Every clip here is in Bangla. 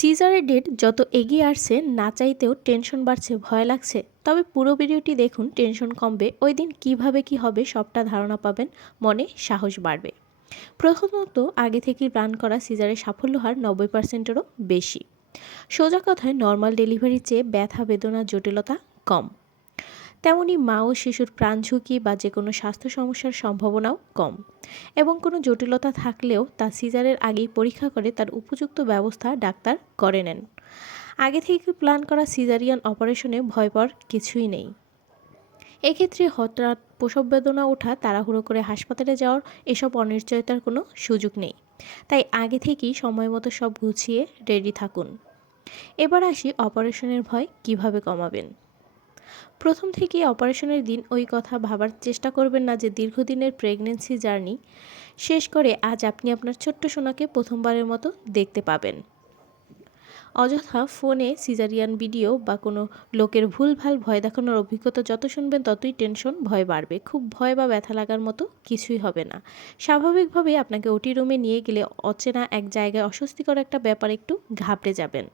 সিজারের ডেট যত এগিয়ে আসছে না চাইতেও টেনশন বাড়ছে, ভয় লাগছে। তবে পুরো ভিডিওটি দেখুন, টেনশন কমবে, ওই দিন কীভাবে কী হবে সবটা ধারণা পাবেন, মনে সাহস বাড়বে। প্রথমত, আগে থেকেই প্ল্যান করা সিজারের সাফল্য হার 90%-এরও বেশি। সোজা কথায় নর্মাল ডেলিভারির চেয়ে ব্যথা বেদনা জটিলতা কম। তেমনি মা ও শিশুর প্রাণ ঝুঁকি বা যে কোনো স্বাস্থ্য সমস্যার সম্ভাবনাও কম, এবং কোনো জটিলতা থাকলেও তা সিজারের আগেই পরীক্ষা করে তার উপযুক্ত ব্যবস্থা ডাক্তার করে নেন। আগে থেকে প্ল্যান করা সিজারিয়ান অপারেশনে ভয় পাওয়ার কিছুই নেই। এক্ষেত্রে হঠাৎ প্রসব বেদনা ওঠা, তাড়াহুড়ো করে হাসপাতালে যাওয়ার এসব অনিশ্চয়তার কোনো সুযোগ নেই। তাই আগে থেকেই সময় মতো সব গুছিয়ে রেডি থাকুন। এবার আসি অপারেশনের ভয় কিভাবে কমাবেন। প্রথম থেকেই অপারেশনের দিন ওই কথা ভাবার চেষ্টা করবেন না যে দীর্ঘদিনের প্রেগন্যান্সি জার্নি শেষ করে আজ আপনি আপনার ছোট্ট সোনাকে প্রথমবারের মতো দেখতে পাবেন। অযথা ফোনে সিজারিয়ান ভিডিও বা কোনো লোকের ভুলভাল ভয় দেখানোর অভিজ্ঞতা যত শুনবেন ততই টেনশন, ভয় বাড়বে। খুব ভয় বা ব্যথা লাগার মতো কিছুই হবে না। স্বাভাবিকভাবেই আপনাকে ওটি রুমে নিয়ে গেলে অচেনা এক জায়গায় অস্বস্তিকর একটা ব্যাপার একটু ঘাবড়ে যাবেন।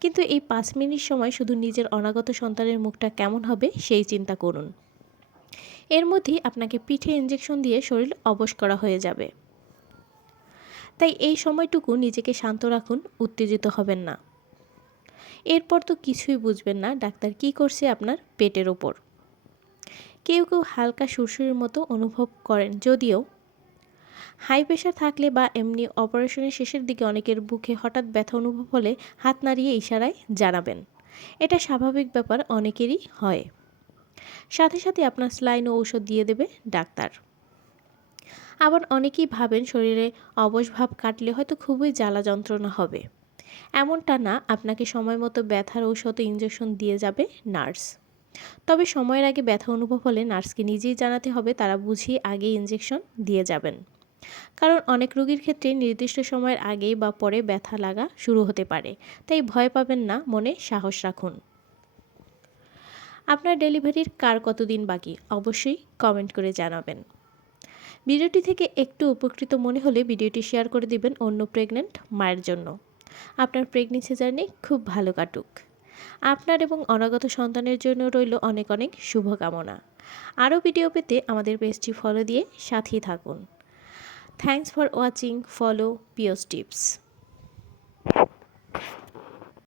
কিন্তু এই 5 মিনিট সময় শুধু নিজের অনাগত সন্তানের মুখটা কেমন হবে সেই চিন্তা করুন। এর মধ্যেই আপনাকে পিঠে ইঞ্জেকশন দিয়ে শরীর অবশ করা হয়ে যাবে। তাই এই সময়টুকু নিজেকে শান্ত রাখুন, উত্তেজিত হবেন না। এরপর তো কিছুই বুঝবেন না ডাক্তার কী করছে আপনার পেটের ওপর। কেউ কেউ হালকা সুরসুরের মতো অনুভব করেন, যদিও হাই প্রেশার থাকলে বা এমনি অপারেশনের শেষের দিকে অনেকের বুকে হঠাৎ ব্যথা অনুভব হলে হাত নাড়িয়ে ইশারায় জানাবেন। এটা স্বাভাবিক ব্যাপার, অনেকেরই হয়। সাথে সাথে আপনার স্যালাইন ও ঔষধ দিয়ে দেবে ডাক্তার। আবার অনেকেই ভাবেন শরীরে অবশ ভাব কাটলে হয়তো খুবই জ্বালা যন্ত্রণা হবে। এমনটা না, আপনাকে সময় মতো ব্যথার ঔষধ ও ইঞ্জেকশন দিয়ে যাবে নার্স। তবে সময়ের আগে ব্যথা অনুভব হলে নার্সকে নিজেই জানাতে হবে, তারা বুঝিয়ে আগে ইঞ্জেকশন দিয়ে যাবেন। কারণ অনেক রোগীর ক্ষেত্রে নির্দিষ্ট সময়ের আগেই বা পরে ব্যথা লাগা শুরু হতে পারে। তাই ভয় পাবেন না, মনে সাহস রাখুন। আপনার ডেলিভারির কার কতদিন বাকি অবশ্যই কমেন্ট করে জানাবেন। ভিডিওটি থেকে একটু উপকৃত মনে হলে ভিডিওটি শেয়ার করে দিবেন অন্য প্রেগন্যান্ট মায়ের জন্য। আপনার প্রেগনেন্সি জার্নি খুব ভালো কাটুক। আপনার এবং অনাগত সন্তানের জন্য রইল অনেক অনেক শুভকামনা। আরও ভিডিও পেতে আমাদের পেজটি ফলো দিয়ে সাথেই থাকুন। Thanks for watching. ফলো পিওস টিপস।